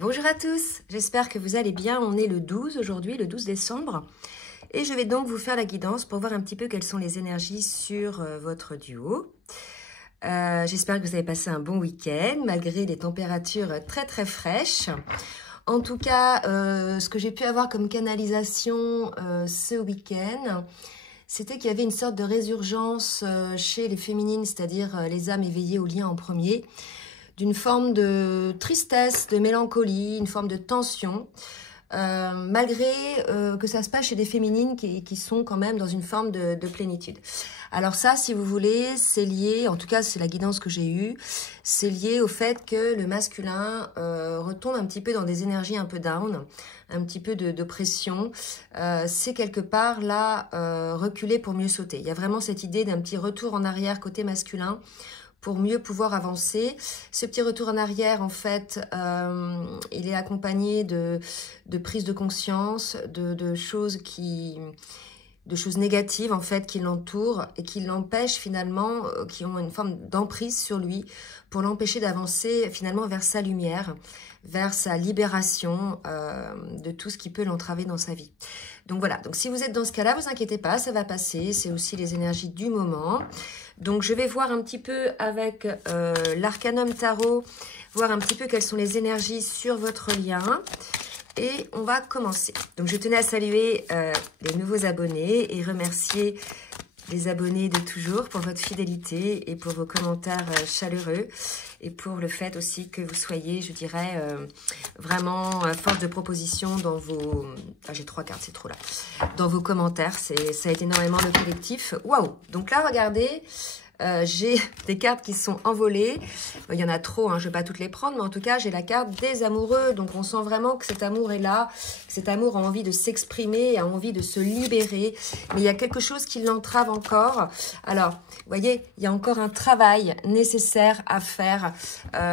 Bonjour à tous, j'espère que vous allez bien. On est le 12 aujourd'hui, le 12 décembre. Et je vais donc vous faire la guidance pour voir un petit peu quelles sont les énergies sur votre duo. J'espère que vous avez passé un bon week-end, malgré les températures très fraîches. En tout cas, ce que j'ai pu avoir comme canalisation ce week-end, c'était qu'il y avait une sorte de résurgence chez les féminines, c'est-à-dire les âmes éveillées au lien en premier, d'une forme de tristesse, de mélancolie, une forme de tension, malgré que ça se passe chez des féminines qui sont quand même dans une forme de plénitude. Alors ça, si vous voulez, c'est lié, en tout cas c'est la guidance que j'ai eue, c'est lié au fait que le masculin retombe un petit peu dans des énergies un peu down, un petit peu de pression. C'est quelque part là, reculer pour mieux sauter. Il y a vraiment cette idée d'un petit retour en arrière côté masculin, pour mieux pouvoir avancer. Ce petit retour en arrière, en fait, il est accompagné de prise de conscience, de choses négatives, en fait, qui l'entourent et qui l'empêchent finalement, qui ont une forme d'emprise sur lui, pour l'empêcher d'avancer finalement vers sa lumière, vers sa libération de tout ce qui peut l'entraver dans sa vie. Donc voilà, donc si vous êtes dans ce cas-là, vous inquiétez pas, ça va passer, c'est aussi les énergies du moment. Donc je vais voir un petit peu avec l'Arcanum Tarot, voir un petit peu quelles sont les énergies sur votre lien. Et on va commencer. Donc je tenais à saluer les nouveaux abonnés et remercier les abonnés de toujours pour votre fidélité et pour vos commentaires chaleureux et pour le fait aussi que vous soyez, je dirais, vraiment force de proposition dans vos... Ah, j'ai 3 cartes, c'est trop là. Dans vos commentaires, ça a été énormément le collectif. Waouh! Donc là, regardez... j'ai des cartes qui sont envolées. Il y en a trop, hein, je ne vais pas toutes les prendre, mais en tout cas, j'ai la carte des amoureux. Donc, on sent vraiment que cet amour est là. Cet amour a envie de s'exprimer, a envie de se libérer. Mais il y a quelque chose qui l'entrave encore. Alors, vous voyez, il y a encore un travail nécessaire à faire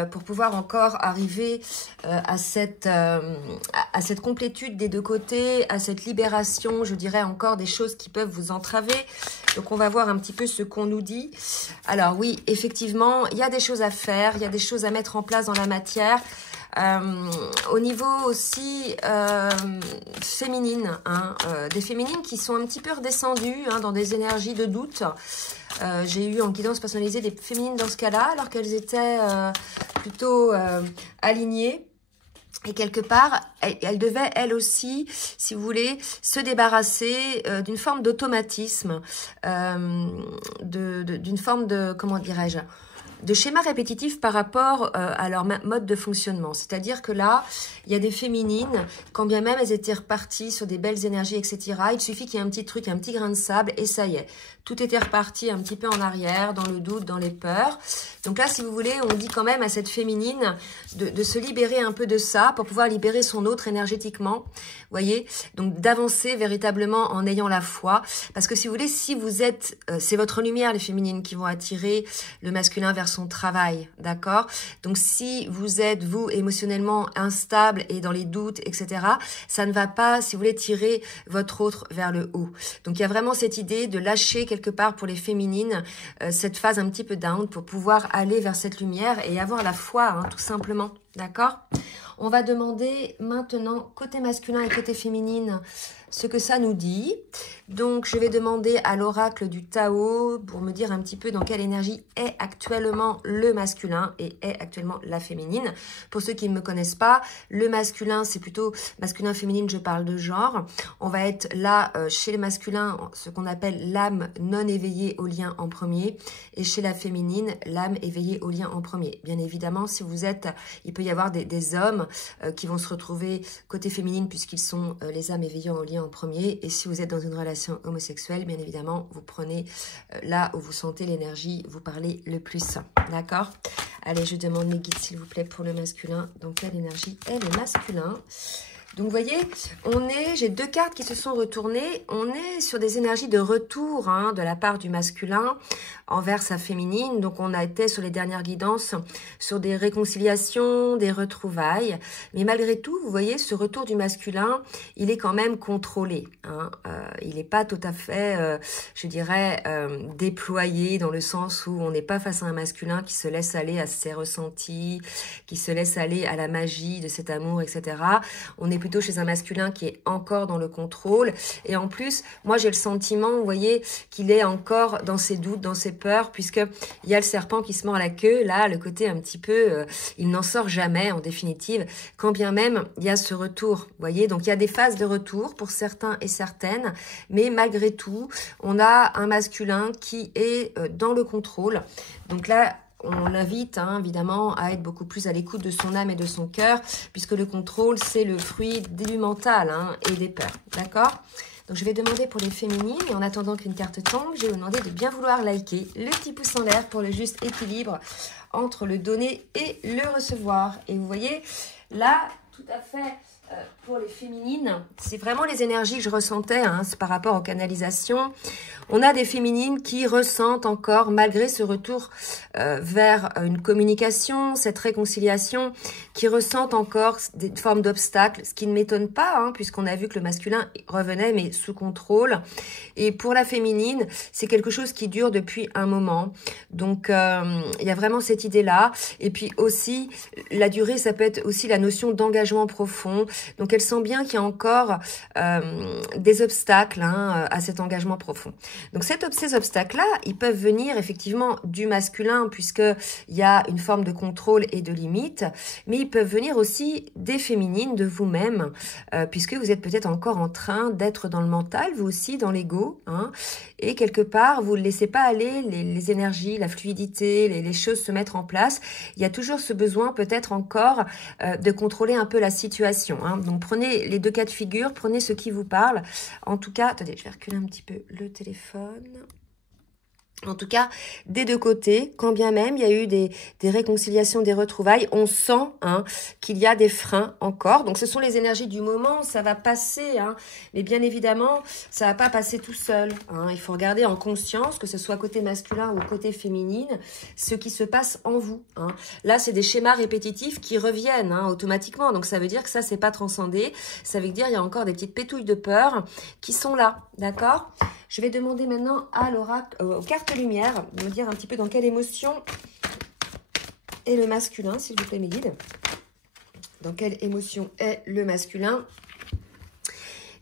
pour pouvoir encore arriver à cette complétude des deux côtés, à cette libération, je dirais encore des choses qui peuvent vous entraver. Donc, on va voir un petit peu ce qu'on nous dit. Alors oui, effectivement, il y a des choses à faire, il y a des choses à mettre en place dans la matière. Au niveau aussi féminine, hein, des féminines qui sont un petit peu redescendues hein, dans des énergies de doute. J'ai eu en guidance personnalisée des féminines dans ce cas-là, alors qu'elles étaient plutôt alignées. Et quelque part, elle devait, elle aussi, si vous voulez, se débarrasser d'une forme d'automatisme, d'une forme de, comment dirais-je, de schéma répétitif par rapport à leur mode de fonctionnement. C'est-à-dire que là, il y a des féminines, quand bien même elles étaient reparties sur des belles énergies, etc., il suffit qu'il y ait un petit truc, un petit grain de sable, et ça y est. Tout était reparti un petit peu en arrière, dans le doute, dans les peurs. Donc là, si vous voulez, on dit quand même à cette féminine de se libérer un peu de ça pour pouvoir libérer son autre énergétiquement. Vous voyez? Donc d'avancer véritablement en ayant la foi. Parce que si vous voulez, si vous êtes... c'est votre lumière, les féminines, qui vont attirer le masculin vers son travail. D'accord? Donc si vous êtes, vous, émotionnellement instable et dans les doutes, etc., ça ne va pas, si vous voulez, tirer votre autre vers le haut. Donc il y a vraiment cette idée de lâcher quelque part pour les féminines cette phase un petit peu down pour pouvoir aller vers cette lumière et avoir la foi, hein, tout simplement. D'accord? On va demander maintenant côté masculin et côté féminine ce que ça nous dit. Donc, je vais demander à l'oracle du Tao pour me dire un petit peu dans quelle énergie est actuellement le masculin et est actuellement la féminine. Pour ceux qui ne me connaissent pas, le masculin, c'est plutôt masculin-féminine, je parle de genre. On va être là, chez le masculin, ce qu'on appelle l'âme non éveillée au lien en premier. Et chez la féminine, l'âme éveillée au lien en premier. Bien évidemment, si vous êtes, il peut y avoir des hommes qui vont se retrouver côté féminine puisqu'ils sont les âmes éveillées au lien en premier. Et si vous êtes dans une relation homosexuelle, bien évidemment, vous prenez là où vous sentez l'énergie, vous parlez le plus. D'accord? Allez, je demande mes guides, s'il vous plaît, pour le masculin. Dans quelle énergie est le masculin? Donc, vous voyez, j'ai 2 cartes qui se sont retournées. On est sur des énergies de retour hein, de la part du masculin envers sa féminine. Donc, on a été sur les dernières guidances sur des réconciliations, des retrouvailles. Mais malgré tout, vous voyez, ce retour du masculin, il est quand même contrôlé. Hein. Il n'est pas tout à fait, je dirais, déployé dans le sens où on n'est pas face à un masculin qui se laisse aller à ses ressentis, qui se laisse aller à la magie de cet amour, etc. On est plutôt chez un masculin qui est encore dans le contrôle. Et en plus, moi, j'ai le sentiment, vous voyez, qu'il est encore dans ses doutes, dans ses peurs, puisqu'il y a le serpent qui se mord la queue. Là, le côté un petit peu, il n'en sort jamais, en définitive, quand bien même il y a ce retour. Vous voyez, donc il y a des phases de retour pour certains et certaines, mais malgré tout, on a un masculin qui est dans le contrôle. Donc là, on l'invite hein, évidemment à être beaucoup plus à l'écoute de son âme et de son cœur, puisque le contrôle, c'est le fruit du mental hein, et des peurs. D'accord ? Donc, je vais demander pour les féminines, et en attendant qu'une carte tombe, je vais vous demander de bien vouloir liker le petit pouce en l'air pour le juste équilibre entre le donner et le recevoir. Et vous voyez, là, tout à fait... pour les féminines, c'est vraiment les énergies que je ressentais hein, par rapport aux canalisations. On a des féminines qui ressentent encore, malgré ce retour vers une communication, cette réconciliation, qui ressentent encore des formes d'obstacles, ce qui ne m'étonne pas, hein, puisqu'on a vu que le masculin revenait, mais sous contrôle. Et pour la féminine, c'est quelque chose qui dure depuis un moment. Donc, il y a vraiment cette idée-là. Et puis aussi, la durée, ça peut être aussi la notion d'engagement profond. Donc, elle sent bien qu'il y a encore des obstacles hein, à cet engagement profond. Donc, ces obstacles-là, ils peuvent venir effectivement du masculin, puisqu'il y a une forme de contrôle et de limite, mais ils peuvent venir aussi des féminines, de vous-même, puisque vous êtes peut-être encore en train d'être dans le mental, vous aussi, dans l'ego, hein, et quelque part, vous ne laissez pas aller les énergies, la fluidité, les choses se mettre en place. Il y a toujours ce besoin, peut-être encore, de contrôler un peu la situation. Hein. Donc, prenez les 2 cas de figure, prenez ce qui vous parle. En tout cas, attendez, je vais reculer un petit peu le téléphone. En tout cas, des 2 côtés, quand bien même il y a eu des réconciliations, des retrouvailles, on sent hein, qu'il y a des freins encore. Donc, ce sont les énergies du moment, ça va passer. Hein, mais bien évidemment, ça va pas passer tout seul. Hein, il faut regarder en conscience, que ce soit côté masculin ou côté féminine, ce qui se passe en vous. Hein. Là, c'est des schémas répétitifs qui reviennent hein, automatiquement. Donc, ça veut dire que ça, c'est pas transcendé. Ça veut dire qu'il y a encore des petites pétouilles de peur qui sont là. D'accord ? Je vais demander maintenant à l'oracle, aux cartes lumière, de me dire un petit peu dans quelle émotion est le masculin, s'il vous plaît, mes guides. Dans quelle émotion est le masculin?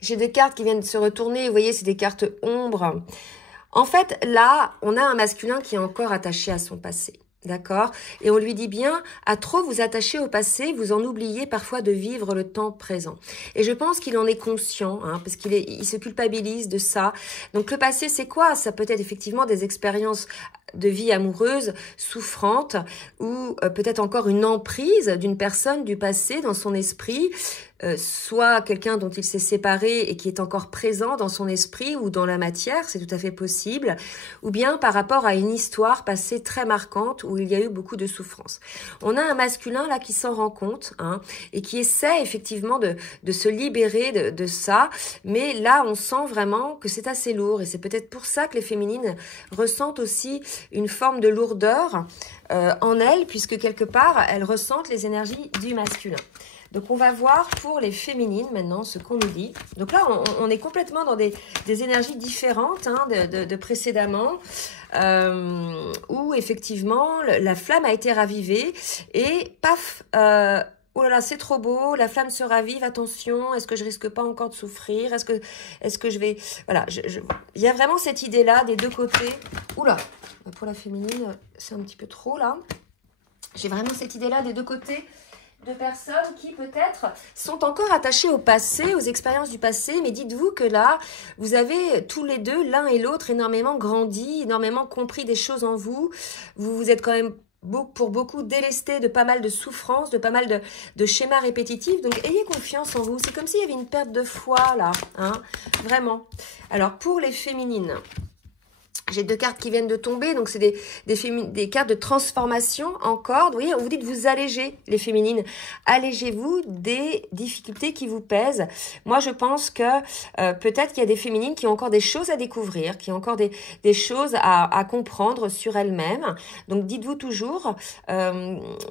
J'ai des cartes qui viennent de se retourner. Vous voyez, c'est des cartes ombre. En fait, là, on a un masculin qui est encore attaché à son passé. D'accord? Et on lui dit bien, à trop vous attacher au passé, vous en oubliez parfois de vivre le temps présent. Et je pense qu'il en est conscient, hein, parce il se culpabilise de ça. Donc le passé, c'est quoi? Ça peut être effectivement des expériences de vie amoureuse souffrante ou peut-être encore une emprise d'une personne du passé dans son esprit, soit quelqu'un dont il s'est séparé et qui est encore présent dans son esprit ou dans la matière, c'est tout à fait possible, ou bien par rapport à une histoire passée très marquante où il y a eu beaucoup de souffrance. On a un masculin là qui s'en rend compte hein, et qui essaie effectivement de se libérer de ça, mais là on sent vraiment que c'est assez lourd et c'est peut-être pour ça que les féminines ressentent aussi une forme de lourdeur en elles, puisque quelque part elles ressentent les énergies du masculin. Donc, on va voir pour les féminines maintenant ce qu'on nous dit. Donc là, on est complètement dans des énergies différentes hein, de précédemment, où effectivement, la flamme a été ravivée et paf, oh là là, c'est trop beau, la flamme se ravive, attention, est-ce que je risque pas encore de souffrir? Est-ce que je vais... Voilà, il y a vraiment cette idée-là des 2 côtés. Oula, pour la féminine, c'est un petit peu trop là. J'ai vraiment cette idée-là des 2 côtés de personnes qui peut-être sont encore attachées au passé, aux expériences du passé, mais dites-vous que là, vous avez tous les deux, l'un et l'autre, énormément grandi, énormément compris des choses en vous. Vous êtes quand même pour beaucoup délesté de pas mal de souffrances, de pas mal de schémas répétitifs. Donc, ayez confiance en vous. C'est comme s'il y avait une perte de foi là, hein, vraiment. Alors, pour les féminines, J'ai 2 cartes qui viennent de tomber, donc c'est des cartes de transformation en corde. Vous voyez, on vous dit de vous alléger, les féminines. Allégez-vous des difficultés qui vous pèsent. Moi, je pense que peut-être qu'il y a des féminines qui ont encore des choses à découvrir, qui ont encore des choses à comprendre sur elles-mêmes. Donc, dites-vous toujours,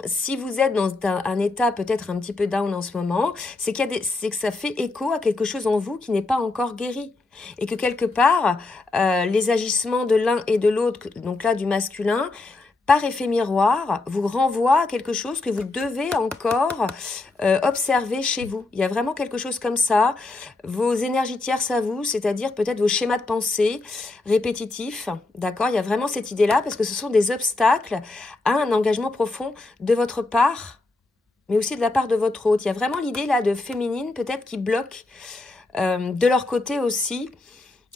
si vous êtes dans un état peut-être un petit peu down en ce moment, c'est que ça fait écho à quelque chose en vous qui n'est pas encore guéri. Et que quelque part, les agissements de l'un et de l'autre, donc là du masculin, par effet miroir, vous renvoient à quelque chose que vous devez encore observer chez vous. Il y a vraiment quelque chose comme ça. Vos énergies tierces à vous, c'est-à-dire peut-être vos schémas de pensée répétitifs, d'accord? Il y a vraiment cette idée-là parce que ce sont des obstacles à un engagement profond de votre part, mais aussi de la part de votre autre. Il y a vraiment l'idée là de féminine peut-être qui bloque de leur côté aussi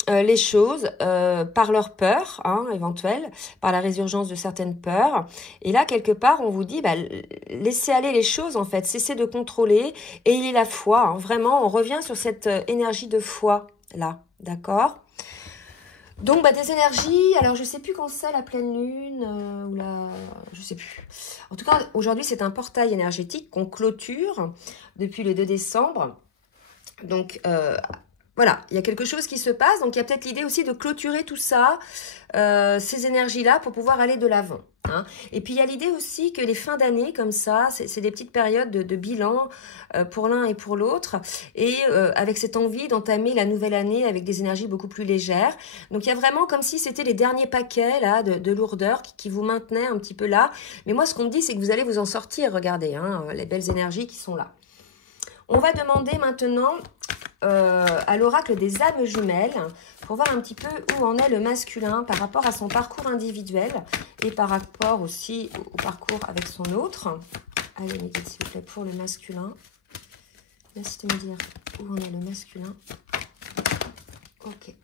les choses par leur peur éventuelle, par la résurgence de certaines peurs. Et là, quelque part, on vous dit, laissez aller les choses en fait, cessez de contrôler, ayez la foi. Vraiment, on revient sur cette énergie de foi là, d'accord? Donc, des énergies, alors je sais plus quand c'est la pleine lune, je sais plus. En tout cas, aujourd'hui, c'est un portail énergétique qu'on clôture depuis le 2 décembre. Donc, voilà, il y a quelque chose qui se passe. Donc, il y a peut-être l'idée aussi de clôturer tout ça, ces énergies-là, pour pouvoir aller de l'avant. Hein. Et puis, il y a l'idée aussi que les fins d'année, comme ça, c'est des petites périodes de bilan pour l'un et pour l'autre. Et avec cette envie d'entamer la nouvelle année avec des énergies beaucoup plus légères. Donc, il y a vraiment comme si c'était les derniers paquets là de lourdeur qui vous maintenaient un petit peu là. Mais moi, ce qu'on me dit, c'est que vous allez vous en sortir. Regardez, les belles énergies qui sont là. On va demander maintenant à l'oracle des âmes jumelles pour voir un petit peu où en est le masculin par rapport à son parcours individuel et par rapport aussi au parcours avec son autre. Allez, mes guides, s'il vous plaît, pour le masculin. Merci de me dire où en est le masculin. Ok.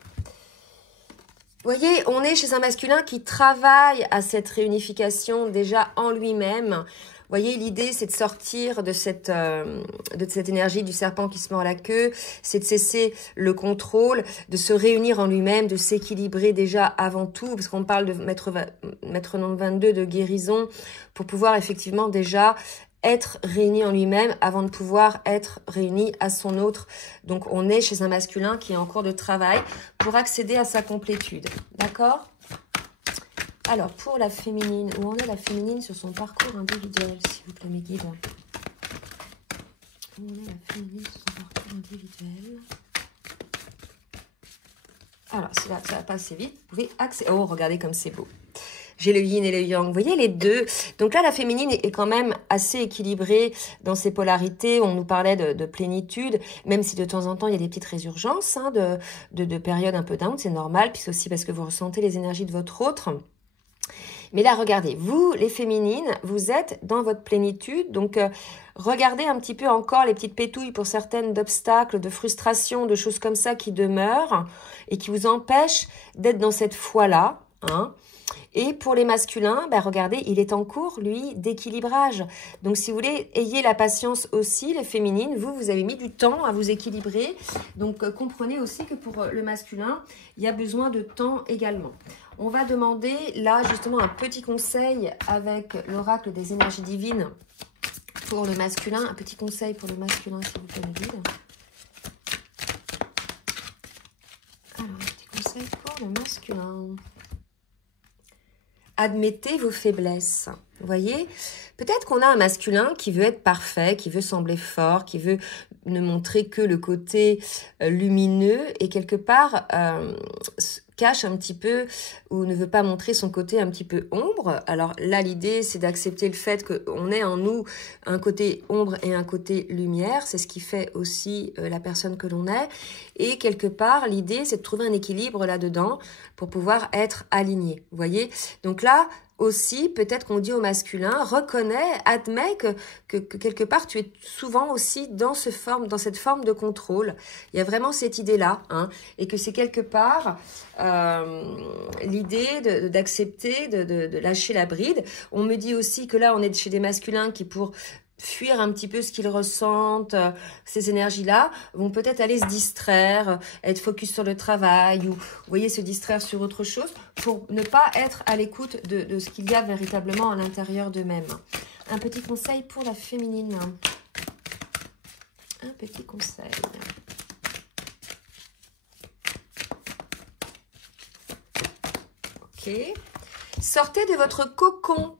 Vous voyez, on est chez un masculin qui travaille à cette réunification déjà en lui-même. Vous voyez, l'idée, c'est de sortir de cette énergie du serpent qui se mord la queue, c'est de cesser le contrôle, de se réunir en lui-même, de s'équilibrer déjà avant tout, parce qu'on parle de maître nombre 22 de guérison, pour pouvoir effectivement déjà être réuni en lui-même avant de pouvoir être réuni à son autre. Donc, on est chez un masculin qui est en cours de travail pour accéder à sa complétude. D'accord ? Alors, pour la féminine, où en est la féminine sur son parcours individuel, s'il vous plaît, mes guides? Où en est la féminine sur son parcours individuel? Alors, ça va pas assez vite. Vous pouvez accéder. Oh, regardez comme c'est beau. J'ai le yin et le yang. Vous voyez les deux. Donc là, la féminine est quand même assez équilibrée dans ses polarités. On nous parlait de plénitude, même si de temps en temps, il y a des petites résurgences de périodes un peu down. C'est normal, puis c'est aussi parce que vous ressentez les énergies de votre autre. Mais là, regardez, vous, les féminines, vous êtes dans votre plénitude. Donc, regardez un petit peu encore les petites pétouilles pour certaines d'obstacles, de frustrations, de choses comme ça qui demeurent et qui vous empêchent d'être dans cette foi-là. Et pour les masculins, regardez, il est en cours, lui, d'équilibrage. Donc, si vous voulez, ayez la patience aussi, les féminines. Vous avez mis du temps à vous équilibrer. Donc, comprenez aussi que pour le masculin, il y a besoin de temps également. On va demander, là, justement, un petit conseil avec l'oracle des énergies divines pour le masculin. Un petit conseil pour le masculin, s'il vous plaît, mes guides. Alors, un petit conseil pour le masculin. Admettez vos faiblesses. Vous voyez, peut-être qu'on a un masculin qui veut être parfait, qui veut sembler fort, qui veut ne montrer que le côté lumineux et quelque part cache un petit peu ou ne veut pas montrer son côté un petit peu ombre. Alors là, l'idée, c'est d'accepter le fait qu'on ait en nous un côté ombre et un côté lumière. C'est ce qui fait aussi la personne que l'on est. Et quelque part, l'idée, c'est de trouver un équilibre là-dedans pour pouvoir être aligné. Vous voyez? Donc là, aussi, peut-être qu'on dit au masculin, reconnais, admets que quelque part, tu es souvent aussi dans cette forme de contrôle. Il y a vraiment cette idée-là, et que c'est quelque part l'idée d'accepter, de lâcher la bride. On me dit aussi que là, on est chez des masculins qui, pour fuir un petit peu ce qu'ils ressentent, ces énergies-là, vont peut-être aller se distraire, être focus sur le travail, ou vous voyez, se distraire sur autre chose, pour ne pas être à l'écoute de ce qu'il y a véritablement à l'intérieur d'eux-mêmes. Un petit conseil pour la féminine. Un petit conseil. Ok. Sortez de votre cocon.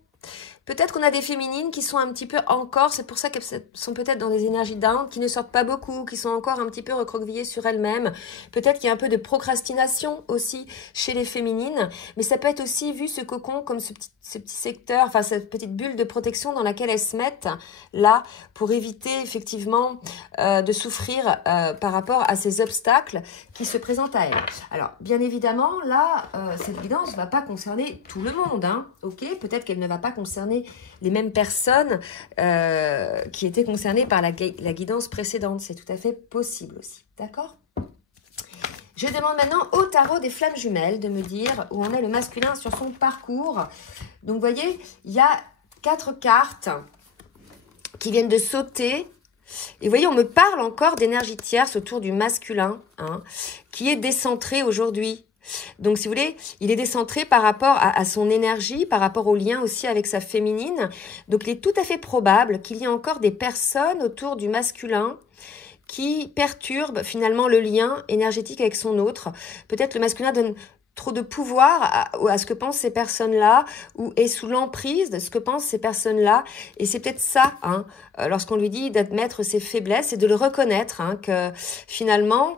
Peut-être qu'on a des féminines qui sont un petit peu encore, c'est pour ça qu'elles sont peut-être dans des énergies down, qui ne sortent pas beaucoup, qui sont encore un petit peu recroquevillées sur elles-mêmes. Peut-être qu'il y a un peu de procrastination aussi chez les féminines, mais ça peut être aussi vu ce cocon comme ce petit secteur, enfin cette petite bulle de protection dans laquelle elles se mettent là pour éviter effectivement de souffrir par rapport à ces obstacles qui se présentent à elles. Alors bien évidemment là, cette guidance ne va pas concerner tout le monde, hein, ok? Peut-être qu'elle ne va pas concerner les mêmes personnes qui étaient concernées par la guidance précédente. C'est tout à fait possible aussi. D'accord? Je demande maintenant au tarot des flammes jumelles de me dire où en est le masculin sur son parcours. Donc, vous voyez, il y a 4 cartes qui viennent de sauter. Et vous voyez, on me parle encore d'énergie tierce autour du masculin, hein, qui est décentré aujourd'hui. Donc, si vous voulez, il est décentré par rapport à son énergie, par rapport au lien aussi avec sa féminine. Donc, il est tout à fait probable qu'il y ait encore des personnes autour du masculin qui perturbent finalement le lien énergétique avec son autre. Peut-être le masculin donne trop de pouvoir à ce que pensent ces personnes-là, ou est sous l'emprise de ce que pensent ces personnes-là. Et c'est peut-être ça, hein, lorsqu'on lui dit d'admettre ses faiblesses et de le reconnaître, hein, que finalement,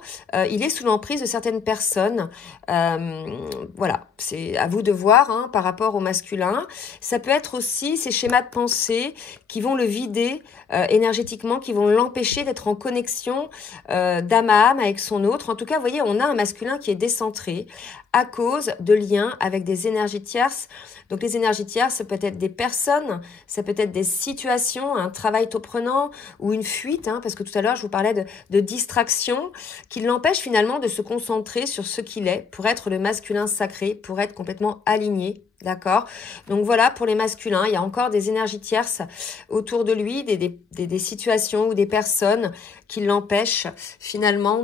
il est sous l'emprise de certaines personnes. Voilà, c'est à vous de voir, hein, par rapport au masculin. Ça peut être aussi ces schémas de pensée qui vont le vider énergétiquement, qui vont l'empêcher d'être en connexion d'âme à âme avec son autre. En tout cas, vous voyez, on a un masculin qui est décentré à cause de liens avec des énergies tierces. Donc les énergies tierces, ça peut être des personnes, ça peut être des situations, un travail tôt prenant ou une fuite, hein, parce que tout à l'heure je vous parlais de distraction qui l'empêche finalement de se concentrer sur ce qu'il est pour être le masculin sacré, pour être complètement aligné. D'accord? Donc voilà, pour les masculins, il y a encore des énergies tierces autour de lui, des situations ou des personnes qui l'empêchent finalement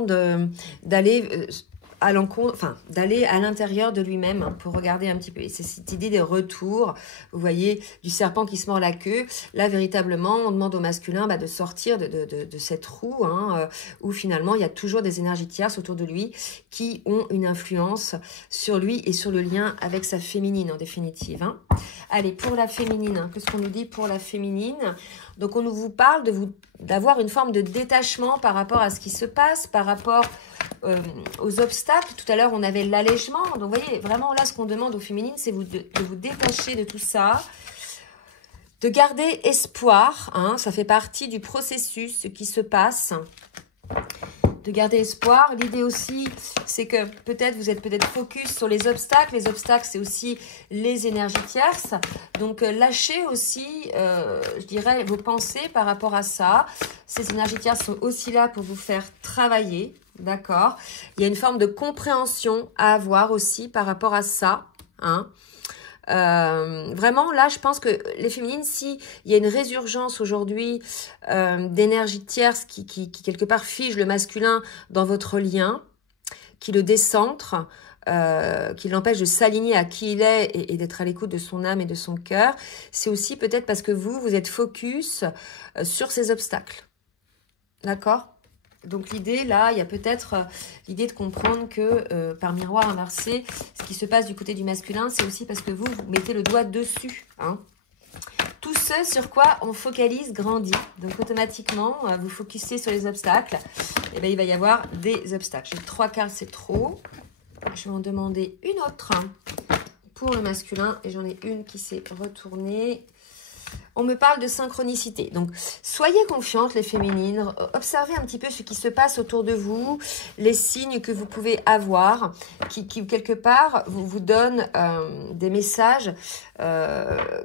d'aller à l'encontre, enfin, d'aller à l'intérieur de lui-même, hein, pour regarder un petit peu. Et c'est cette idée des retours, vous voyez, du serpent qui se mord la queue. Là, véritablement, on demande au masculin de sortir de cette roue, hein, où finalement, il y a toujours des énergies tierces autour de lui qui ont une influence sur lui et sur le lien avec sa féminine, en définitive. Hein. Allez, pour la féminine, hein, qu'est-ce qu'on nous dit pour la féminine? Donc, on nous vous parle d'avoir une forme de détachement par rapport à ce qui se passe, par rapport aux obstacles. Tout à l'heure, on avait l'allègement. Donc, vous voyez, vraiment, là, ce qu'on demande aux féminines, c'est de vous détacher de tout ça, de garder espoir. Hein, ça fait partie du processus, ce qui se passe. De garder espoir. L'idée aussi, c'est que peut-être vous êtes focus sur les obstacles. Les obstacles, c'est aussi les énergies tierces. Donc, lâchez aussi, je dirais, vos pensées par rapport à ça. Ces énergies tierces sont aussi là pour vous faire travailler. D'accord? Il y a une forme de compréhension à avoir aussi par rapport à ça. Hein. Vraiment, là, je pense que les féminines, s'il y a une résurgence aujourd'hui d'énergie tierce qui quelque part fige le masculin dans votre lien, qui le décentre, qui l'empêche de s'aligner à qui il est et d'être à l'écoute de son âme et de son cœur, c'est aussi peut-être parce que vous êtes focus sur ces obstacles. D'accord? Donc l'idée, là, il y a peut-être l'idée de comprendre que par miroir inversé, ce qui se passe du côté du masculin, c'est aussi parce que vous mettez le doigt dessus. Hein. Tout ce sur quoi on focalise grandit. Donc automatiquement, vous focussez sur les obstacles. Et bien, il va y avoir des obstacles. J'ai 3 cartes, c'est trop. Je vais en demander une autre pour le masculin. Et j'en ai une qui s'est retournée. On me parle de synchronicité. Donc, soyez confiantes, les féminines. Observez un petit peu ce qui se passe autour de vous, les signes que vous pouvez avoir, qui quelque part, vous donnent des messages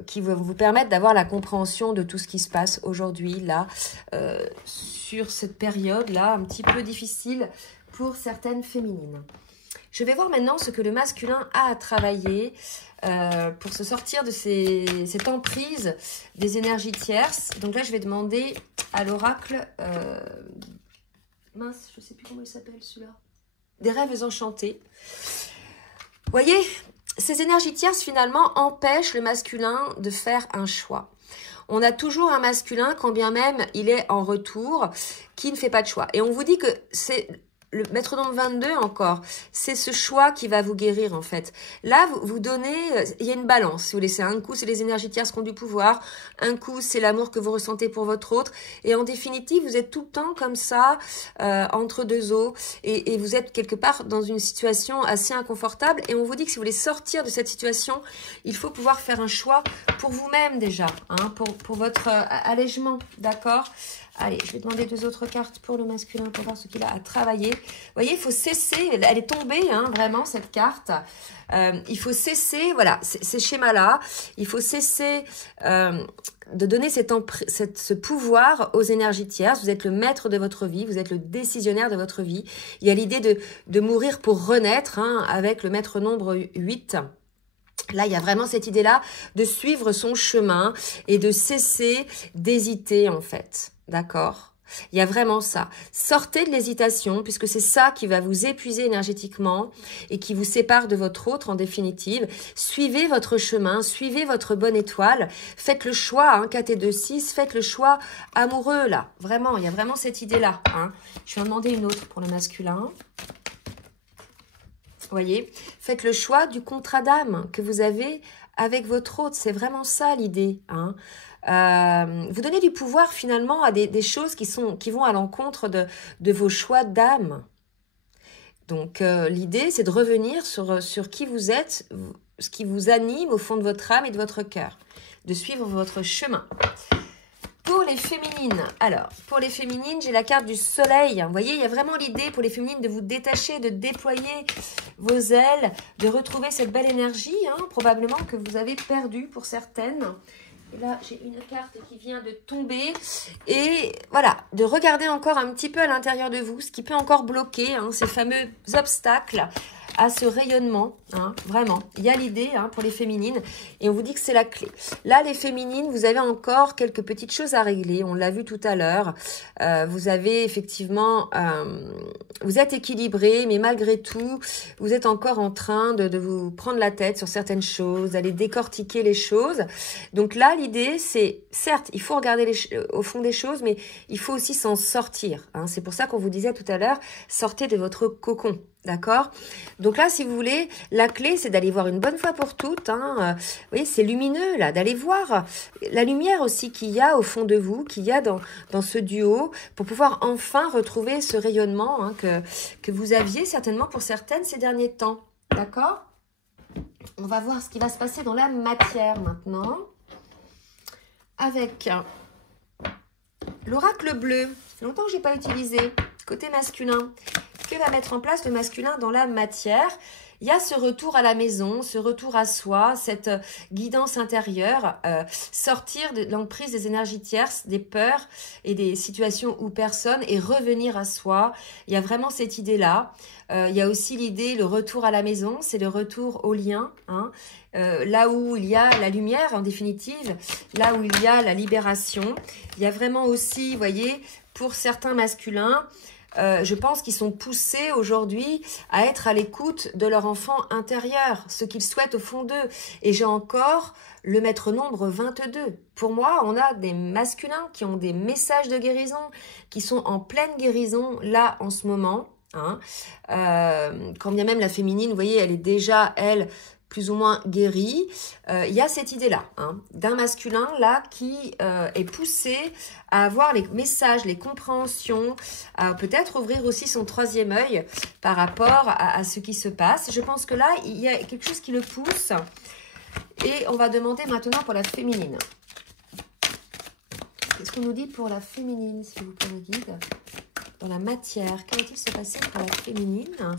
qui vous permettent d'avoir la compréhension de tout ce qui se passe aujourd'hui, là, sur cette période-là, un petit peu difficile pour certaines féminines. Je vais voir maintenant ce que le masculin a à travailler pour se sortir de cette emprise des énergies tierces. Donc là, je vais demander à l'oracle... mince, je ne sais plus comment il s'appelle celui-là. Des rêves enchantés. Vous voyez, ces énergies tierces, finalement, empêchent le masculin de faire un choix. On a toujours un masculin, quand bien même il est en retour, qui ne fait pas de choix. Et on vous dit que c'est le maître nombre 22 encore, c'est ce choix qui va vous guérir en fait. Là, vous donnez, il y a une balance. Si vous laissez un coup, c'est les énergies tierces qui ont du pouvoir. Un coup, c'est l'amour que vous ressentez pour votre autre. Et en définitive, vous êtes tout le temps comme ça, entre deux eaux. Et vous êtes quelque part dans une situation assez inconfortable. Et on vous dit que si vous voulez sortir de cette situation, il faut pouvoir faire un choix pour vous-même déjà, hein, pour votre allègement, d'accord ? Allez, je vais demander 2 autres cartes pour le masculin pour voir ce qu'il a à travailler. Vous voyez, il faut cesser, elle est tombée, hein, vraiment, cette carte. Il faut cesser, voilà, ces schémas-là, il faut cesser de donner ce pouvoir aux énergies tierces. Vous êtes le maître de votre vie, vous êtes le décisionnaire de votre vie. Il y a l'idée de mourir pour renaître, hein, avec le maître nombre 8. Là, il y a vraiment cette idée-là de suivre son chemin et de cesser d'hésiter, en fait. D'accord ? Il y a vraiment ça. Sortez de l'hésitation, puisque c'est ça qui va vous épuiser énergétiquement et qui vous sépare de votre autre en définitive. Suivez votre chemin, suivez votre bonne étoile. Faites le choix, hein, 4 et 2, 6, faites le choix amoureux, là. Vraiment, il y a vraiment cette idée-là. Hein. Je vais en demander une autre pour le masculin. Vous voyez, faites le choix du contrat d'âme que vous avez avec votre autre. C'est vraiment ça l'idée. Hein. Vous donnez du pouvoir finalement à des choses qui vont à l'encontre de vos choix d'âme. Donc l'idée, c'est de revenir sur qui vous êtes, ce qui vous anime au fond de votre âme et de votre cœur. De suivre votre chemin. Pour les féminines, alors, pour les féminines, j'ai la carte du soleil. Vous voyez, il y a vraiment l'idée pour les féminines de vous détacher, de déployer vos ailes, de retrouver cette belle énergie, hein, probablement que vous avez perdue pour certaines. Et là, j'ai une carte qui vient de tomber. Et voilà, de regarder encore un petit peu à l'intérieur de vous, ce qui peut encore bloquer, hein, ces fameux obstacles à ce rayonnement, hein, vraiment. Il y a l'idée, hein, pour les féminines et on vous dit que c'est la clé. Là, les féminines, vous avez encore quelques petites choses à régler. On l'a vu tout à l'heure. Vous avez effectivement, vous êtes équilibré, mais malgré tout, vous êtes encore en train de vous prendre la tête sur certaines choses, d'aller décortiquer les choses. Donc là, l'idée, c'est, certes, il faut regarder au fond des choses, mais il faut aussi s'en sortir. Hein. C'est pour ça qu'on vous disait tout à l'heure, sortez de votre cocon. D'accord? Donc là, si vous voulez, la clé, c'est d'aller voir une bonne fois pour toutes. Hein, vous voyez, c'est lumineux, là, d'aller voir la lumière aussi qu'il y a au fond de vous, qu'il y a dans ce duo, pour pouvoir enfin retrouver ce rayonnement, hein, que vous aviez certainement pour certaines ces derniers temps. D'accord? On va voir ce qui va se passer dans la matière maintenant. Avec l'oracle bleu. Ça fait longtemps que je n'ai pas utilisé. Côté masculin. Que va mettre en place le masculin dans la matière? Il y a ce retour à la maison, ce retour à soi, cette guidance intérieure, sortir de l'emprise des énergies tierces, des peurs et des situations où personne, et revenir à soi. Il y a vraiment cette idée-là. Il y a aussi l'idée, le retour à la maison, c'est le retour au lien, hein. Là où il y a la lumière, en définitive, là où il y a la libération. Il y a vraiment aussi, vous voyez, pour certains masculins, je pense qu'ils sont poussés aujourd'hui à être à l'écoute de leur enfant intérieur, ce qu'ils souhaitent au fond d'eux. Et j'ai encore le maître nombre 22. Pour moi, on a des masculins qui ont des messages de guérison, qui sont en pleine guérison là en ce moment. Hein. Quand bien même la féminine, vous voyez, elle est déjà, elle, plus ou moins guérie. Il y a cette idée-là, hein, d'un masculin là qui est poussé à avoir les messages, les compréhensions, à peut-être ouvrir aussi son troisième œil par rapport à ce qui se passe. Je pense que là, il y a quelque chose qui le pousse. Et on va demander maintenant pour la féminine. Qu'est-ce qu'on nous dit pour la féminine, s'il vous plaît, le guide? Dans la matière, que va-t-il se passer pour la féminine?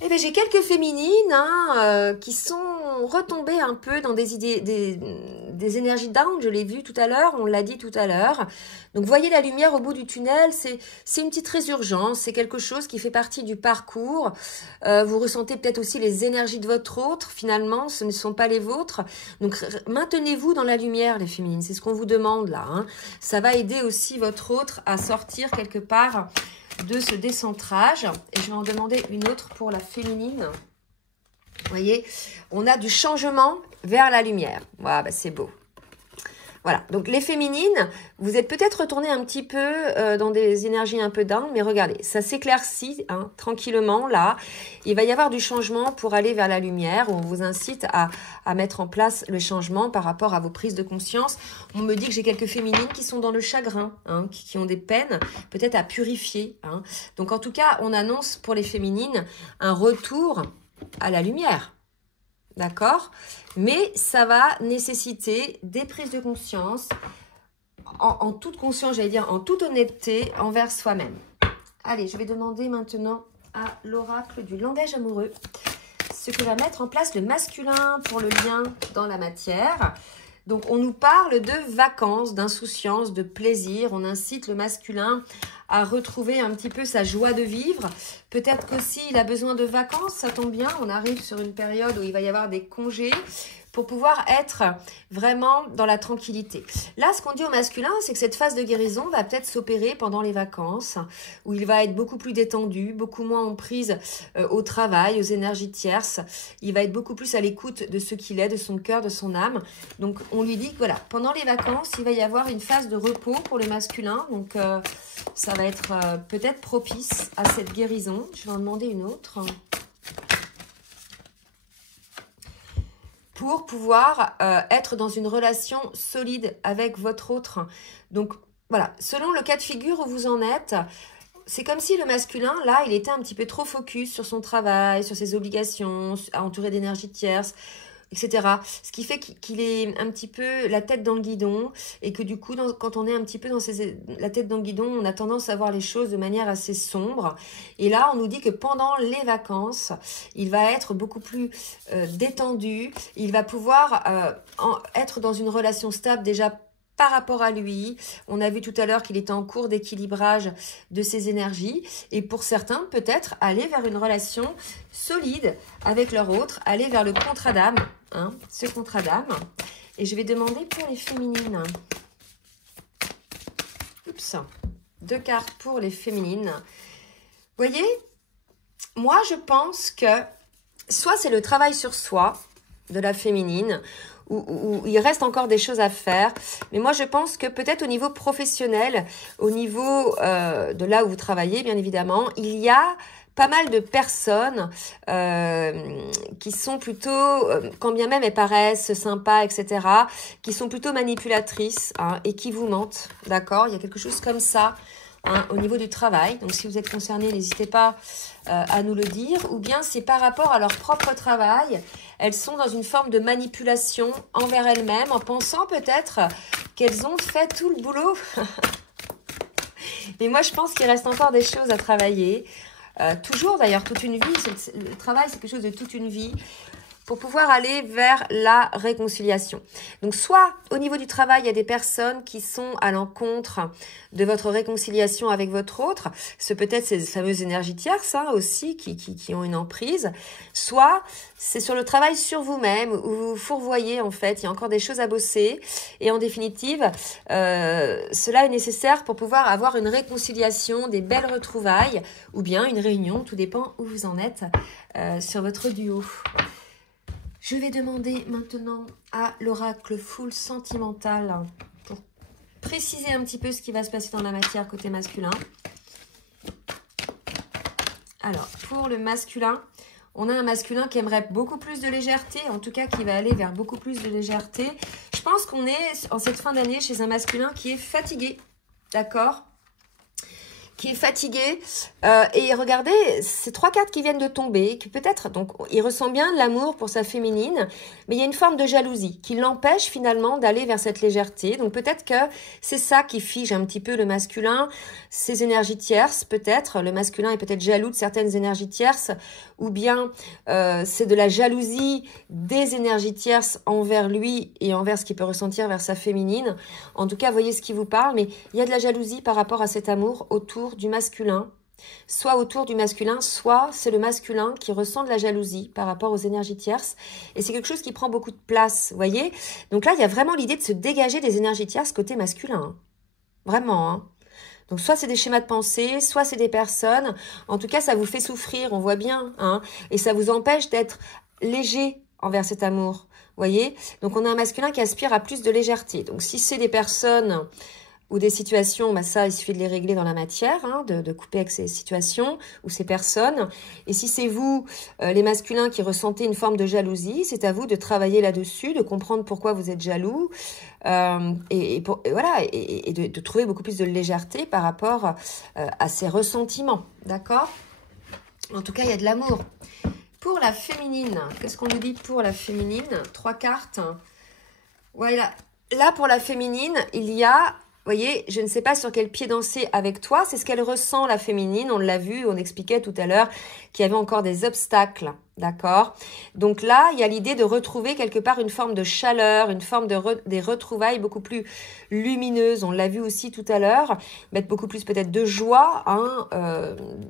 Eh bien, j'ai quelques féminines qui sont retombées un peu dans des idées, des énergies down. Je l'ai vu tout à l'heure, on l'a dit tout à l'heure. Donc, voyez la lumière au bout du tunnel, c'est une petite résurgence, c'est quelque chose qui fait partie du parcours. Vous ressentez peut-être aussi les énergies de votre autre, finalement, ce ne sont pas les vôtres. Donc, maintenez-vous dans la lumière, les féminines, c'est ce qu'on vous demande là. Hein. Ça va aider aussi votre autre à sortir quelque part de ce décentrage. Et je vais en demander une autre pour la féminine. Vous voyez, on a du changement vers la lumière. Voilà, bah c'est beau. Voilà, donc les féminines, vous êtes peut-être retournées un petit peu dans des énergies un peu down, mais regardez, ça s'éclaircit hein, tranquillement là. Il va y avoir du changement pour aller vers la lumière. On vous incite à mettre en place le changement par rapport à vos prises de conscience. On me dit que j'ai quelques féminines qui sont dans le chagrin, hein, qui ont des peines peut-être à purifier. Hein. Donc en tout cas, on annonce pour les féminines un retour à la lumière. D'accord? Mais ça va nécessiter des prises de conscience, en toute conscience, j'allais dire, en toute honnêteté envers soi-même. Allez, je vais demander maintenant à l'oracle du langage amoureux ce que va mettre en place le masculin pour le lien dans la matière. Donc, on nous parle de vacances, d'insouciance, de plaisir. On incite le masculin à retrouver un petit peu sa joie de vivre. Peut-être qu'aussi, il a besoin de vacances. Ça tombe bien, on arrive sur une période où il va y avoir des congés pour pouvoir être vraiment dans la tranquillité. Là, ce qu'on dit au masculin, c'est que cette phase de guérison va peut-être s'opérer pendant les vacances, où il va être beaucoup plus détendu, beaucoup moins en prise au travail, aux énergies tierces. Il va être beaucoup plus à l'écoute de ce qu'il est, de son cœur, de son âme. Donc, on lui dit que voilà, pendant les vacances, il va y avoir une phase de repos pour le masculin. Donc, ça va être peut-être propice à cette guérison. Je vais en demander une autre. Pour pouvoir être dans une relation solide avec votre autre. Donc, voilà, selon le cas de figure où vous en êtes, c'est comme si le masculin, là, il était un petit peu trop focus sur son travail, sur ses obligations, entouré d'énergie tierce, etc. Ce qui fait qu'il est un petit peu la tête dans le guidon et que du coup, quand on est un petit peu dans la tête dans le guidon, on a tendance à voir les choses de manière assez sombre. Et là, on nous dit que pendant les vacances, il va être beaucoup plus détendu. Il va pouvoir être dans une relation stable déjà par rapport à lui. On a vu tout à l'heure qu'il était en cours d'équilibrage de ses énergies. Et pour certains, peut-être aller vers une relation solide avec leur autre, aller vers le contrat d'âme, hein, ce contrat d'âme. Et je vais demander pour les féminines. Oups, 2 cartes pour les féminines. Vous voyez, moi je pense que soit c'est le travail sur soi de la féminine, où il reste encore des choses à faire. Mais moi, je pense que peut-être au niveau professionnel, au niveau de là où vous travaillez, bien évidemment, il y a pas mal de personnes qui sont plutôt, quand bien même elles paraissent sympas, etc., qui sont plutôt manipulatrices hein, et qui vous mentent, d'accord? Il y a quelque chose comme ça hein, au niveau du travail. Donc, si vous êtes concerné, n'hésitez pas à nous le dire. Ou bien, c'est par rapport à leur propre travail. Elles sont dans une forme de manipulation envers elles-mêmes en pensant peut-être qu'elles ont fait tout le boulot. Mais moi, je pense qu'il reste encore des choses à travailler. Toujours d'ailleurs, toute une vie. Le travail, c'est quelque chose de toute une vie pour pouvoir aller vers la réconciliation. Donc, soit au niveau du travail, il y a des personnes qui sont à l'encontre de votre réconciliation avec votre autre. C'est peut-être ces fameuses énergies tierces hein, aussi qui ont une emprise. Soit c'est sur le travail sur vous-même où vous fourvoyez en fait. Il y a encore des choses à bosser. Et en définitive, cela est nécessaire pour pouvoir avoir une réconciliation, des belles retrouvailles ou bien une réunion. Tout dépend où vous en êtes sur votre duo. Je vais demander maintenant à l'oracle full sentimental pour préciser un petit peu ce qui va se passer dans la matière côté masculin. Alors, pour le masculin, on a un masculin qui aimerait beaucoup plus de légèreté, en tout cas qui va aller vers beaucoup plus de légèreté. Je pense qu'on est en cette fin d'année chez un masculin qui est fatigué, d'accord ? qui est fatigué. Et regardez, ces 3 cartes qui viennent de tomber, qui peut-être, donc il ressent bien de l'amour pour sa féminine, mais il y a une forme de jalousie qui l'empêche finalement d'aller vers cette légèreté. Donc peut-être que c'est ça qui fige un petit peu le masculin, ses énergies tierces peut-être. Le masculin est peut-être jaloux de certaines énergies tierces, ou bien c'est de la jalousie des énergies tierces envers lui et envers ce qu'il peut ressentir vers sa féminine. En tout cas, voyez ce qui vous parle, mais il y a de la jalousie par rapport à cet amour autour du masculin, soit autour du masculin, soit c'est le masculin qui ressent de la jalousie par rapport aux énergies tierces, et c'est quelque chose qui prend beaucoup de place, voyez. Donc là, il y a vraiment l'idée de se dégager des énergies tierces côté masculin, hein. Vraiment, hein. Donc soit c'est des schémas de pensée, soit c'est des personnes, en tout cas ça vous fait souffrir, on voit bien, hein, et ça vous empêche d'être léger envers cet amour, voyez. Donc on a un masculin qui aspire à plus de légèreté. Donc si c'est des personnes ou des situations, bah ça, il suffit de les régler dans la matière, hein, de couper avec ces situations ou ces personnes. Et si c'est vous, les masculins, qui ressentez une forme de jalousie, c'est à vous de travailler là-dessus, de comprendre pourquoi vous êtes jaloux, et voilà, et de trouver beaucoup plus de légèreté par rapport à ces ressentiments, d'accord? En tout cas, il y a de l'amour. Pour la féminine, qu'est-ce qu'on nous dit pour la féminine? 3 cartes. Voilà. Là, pour la féminine, il y a... Vous voyez, je ne sais pas sur quel pied danser avec toi. C'est ce qu'elle ressent, la féminine. On l'a vu, on expliquait tout à l'heure qu'il y avait encore des obstacles. D'accord? Donc là, il y a l'idée de retrouver quelque part une forme de chaleur, une forme des retrouvailles beaucoup plus lumineuses. On l'a vu aussi tout à l'heure. Mettre beaucoup plus peut-être de joie, hein,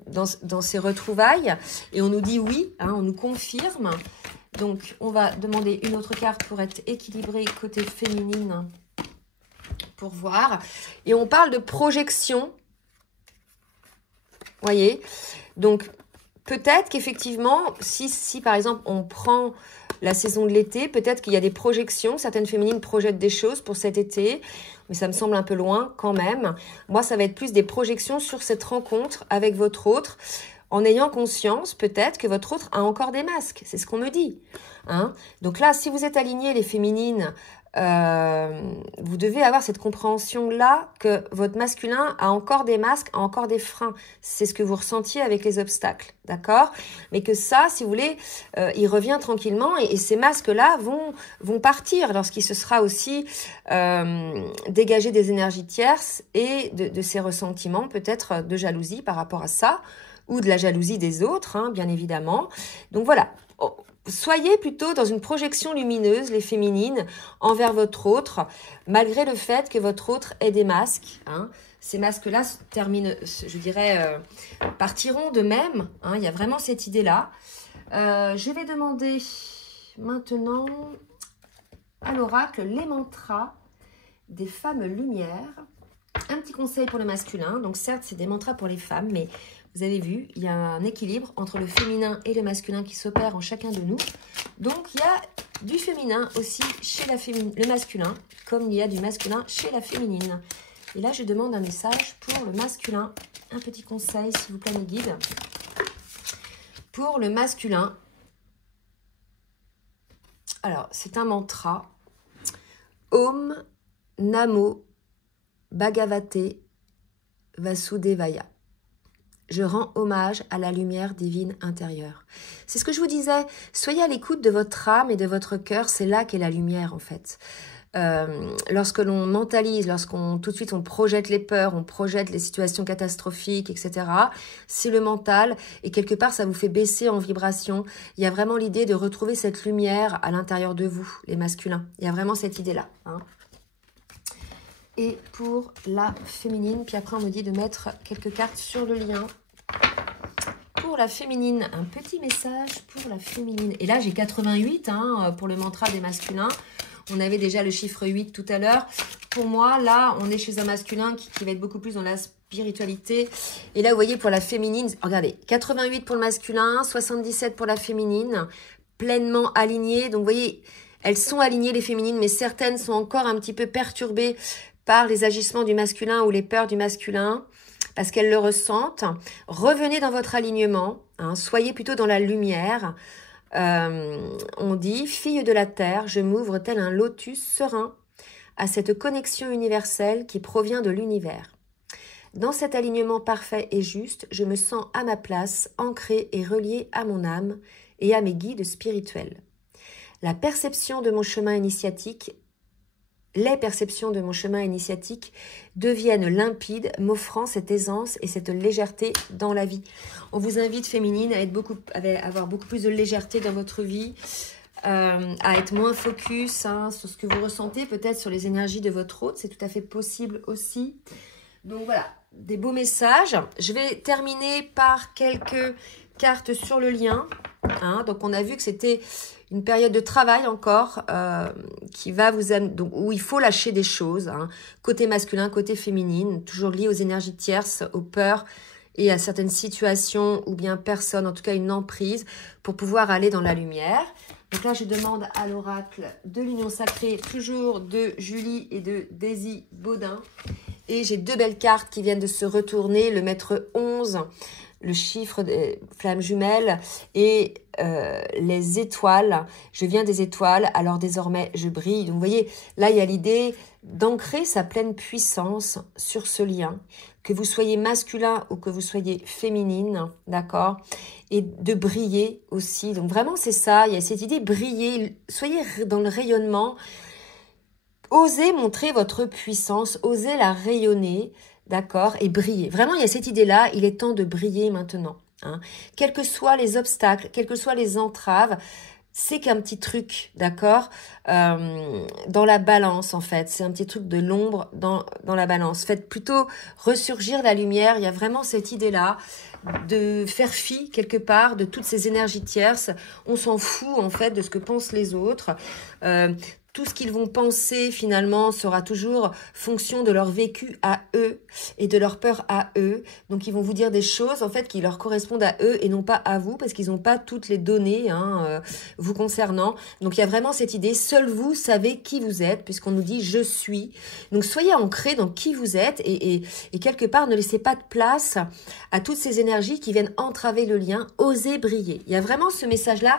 dans ces retrouvailles. Et on nous dit oui, hein, on nous confirme. Donc, on va demander une autre carte pour être équilibré côté féminine. Pour voir. Et on parle de projection. Voyez. Donc, peut-être qu'effectivement, si par exemple, on prend la saison de l'été, peut-être qu'il y a des projections. Certaines féminines projettent des choses pour cet été. Mais ça me semble un peu loin quand même. Moi, ça va être plus des projections sur cette rencontre avec votre autre, en ayant conscience peut-être que votre autre a encore des masques. C'est ce qu'on me dit, hein. Donc là, si vous êtes alignés, les féminines, vous devez avoir cette compréhension-là que votre masculin a encore des masques, a encore des freins. C'est ce que vous ressentiez avec les obstacles, d'accord? Mais que ça, si vous voulez, il revient tranquillement et ces masques-là vont partir lorsqu'il se sera aussi dégagé des énergies tierces et de ces ressentiments, peut-être de jalousie par rapport à ça, ou de la jalousie des autres, hein, bien évidemment. Donc voilà. Soyez plutôt dans une projection lumineuse, les féminines, envers votre autre, malgré le fait que votre autre ait des masques, hein. Ces masques-là je dirais, partiront d'eux-mêmes, hein. Il y a vraiment cette idée-là. Je vais demander maintenant à l'oracle les mantras des femmes lumière. Un petit conseil pour le masculin. Donc certes, c'est des mantras pour les femmes, mais vous avez vu, il y a un équilibre entre le féminin et le masculin qui s'opère en chacun de nous. Donc, il y a du féminin aussi chez le masculin, comme il y a du masculin chez la féminine. Et là, je demande un message pour le masculin. Un petit conseil, s'il vous plaît, mes guides. Pour le masculin, alors, c'est un mantra. Om Namo Bhagavate Vasudevaya. Je rends hommage à la lumière divine intérieure. C'est ce que je vous disais. Soyez à l'écoute de votre âme et de votre cœur. C'est là qu'est la lumière, en fait. Lorsque l'on mentalise, lorsqu'on tout de suite on projette les peurs, on projette les situations catastrophiques, etc. C'est le mental et quelque part ça vous fait baisser en vibration. Il y a vraiment l'idée de retrouver cette lumière à l'intérieur de vous, les masculins. Il y a vraiment cette idée-là, hein. Et pour la féminine, puis après on me dit de mettre quelques cartes sur le lien. Pour la féminine, un petit message pour la féminine. Et là j'ai 88, hein, pour le mantra des masculins. On avait déjà le chiffre 8 tout à l'heure. Pour moi, là, on est chez un masculin qui va être beaucoup plus dans la spiritualité. Et là, vous voyez, pour la féminine, regardez, 88 pour le masculin, 77 pour la féminine, pleinement alignées. Donc, vous voyez, elles sont alignées, les féminines, mais certaines sont encore un petit peu perturbées par les agissements du masculin ou les peurs du masculin, parce qu'elles le ressentent. Revenez dans votre alignement, hein, soyez plutôt dans la lumière. On dit, fille de la terre, je m'ouvre tel un lotus serein à cette connexion universelle qui provient de l'univers. Dans cet alignement parfait et juste, je me sens à ma place, ancrée et reliée à mon âme et à mes guides spirituels. La perception de mon chemin initiatique, les perceptions de mon chemin initiatique deviennent limpides, m'offrant cette aisance et cette légèreté dans la vie. On vous invite, féminine, à avoir beaucoup plus de légèreté dans votre vie, à être moins focus sur ce que vous ressentez, peut-être sur les énergies de votre hôte, c'est tout à fait possible aussi. Donc voilà, des beaux messages. Je vais terminer par quelques cartes sur le lien. Donc on a vu que c'était une période de travail encore qui va vous amener, donc où il faut lâcher des choses, côté masculin, côté féminine, toujours lié aux énergies tierces, aux peurs et à certaines situations ou bien personnes, en tout cas une emprise, pour pouvoir aller dans la lumière. Donc là, je demande à l'oracle de l'Union Sacrée, toujours de Julie et de Daisy Baudin. Et j'ai deux belles cartes qui viennent de se retourner, le maître 11, le chiffre des flammes jumelles et les étoiles. Je viens des étoiles, alors désormais je brille. Donc vous voyez, là il y a l'idée d'ancrer sa pleine puissance sur ce lien, que vous soyez masculin ou que vous soyez féminine, d'accord, et de briller aussi. Donc vraiment c'est ça, il y a cette idée briller, soyez dans le rayonnement, osez montrer votre puissance, osez la rayonner, d'accord, et briller. Vraiment il y a cette idée-là, il est temps de briller maintenant. Quels que soient les obstacles, quelles que soient les entraves, c'est qu'un petit truc, d'accord, dans la balance en fait, c'est un petit truc de l'ombre dans la balance. Faites plutôt ressurgir la lumière, il y a vraiment cette idée-là de faire fi quelque part de toutes ces énergies tierces. On s'en fout en fait de ce que pensent les autres. Tout ce qu'ils vont penser finalement sera toujours fonction de leur vécu à eux et de leur peur à eux. Donc ils vont vous dire des choses en fait qui leur correspondent à eux et non pas à vous parce qu'ils n'ont pas toutes les données vous concernant. Donc il y a vraiment cette idée, seul vous savez qui vous êtes puisqu'on nous dit je suis. Donc soyez ancrés dans qui vous êtes et quelque part ne laissez pas de place à toutes ces énergies qui viennent entraver le lien. Osez briller. Il y a vraiment ce message-là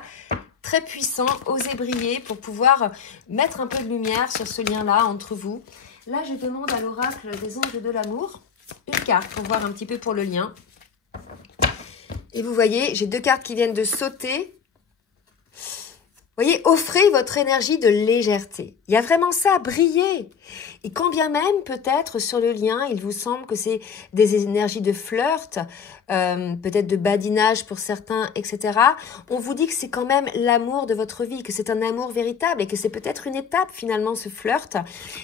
très puissant, osez briller pour pouvoir mettre un peu de lumière sur ce lien-là entre vous. Là, je demande à l'oracle des anges de l'amour une carte pour voir un petit peu pour le lien. Et vous voyez, j'ai deux cartes qui viennent de sauter. Vous voyez, offrez votre énergie de légèreté. Il y a vraiment ça, briller. Et quand bien même, peut-être, sur le lien, il vous semble que c'est des énergies de flirt, peut-être de badinage pour certains, etc. On vous dit que c'est quand même l'amour de votre vie, que c'est un amour véritable et que c'est peut-être une étape, finalement, ce flirt.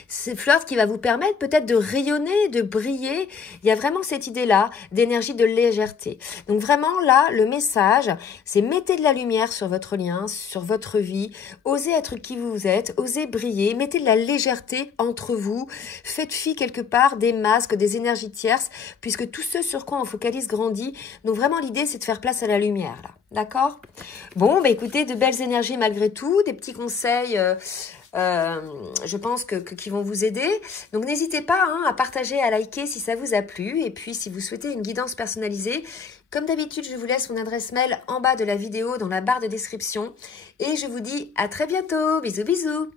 Ce flirt qui va vous permettre peut-être de rayonner, de briller. Il y a vraiment cette idée-là d'énergie de légèreté. Donc vraiment, là, le message, c'est mettez de la lumière sur votre lien, sur votre vie. Osez être qui vous êtes, osez briller, mettez de la légèreté entre vous. Faites fi quelque part des masques, des énergies tierces, puisque tout ce sur quoi on focalise grandit. Donc vraiment l'idée c'est de faire place à la lumière là, d'accord? Bon, bah écoutez, de belles énergies malgré tout, des petits conseils je pense qui vont vous aider. Donc n'hésitez pas à partager, à liker si ça vous a plu. Et puis si vous souhaitez une guidance personnalisée, comme d'habitude, je vous laisse mon adresse mail en bas de la vidéo dans la barre de description. Et je vous dis à très bientôt. Bisous, bisous.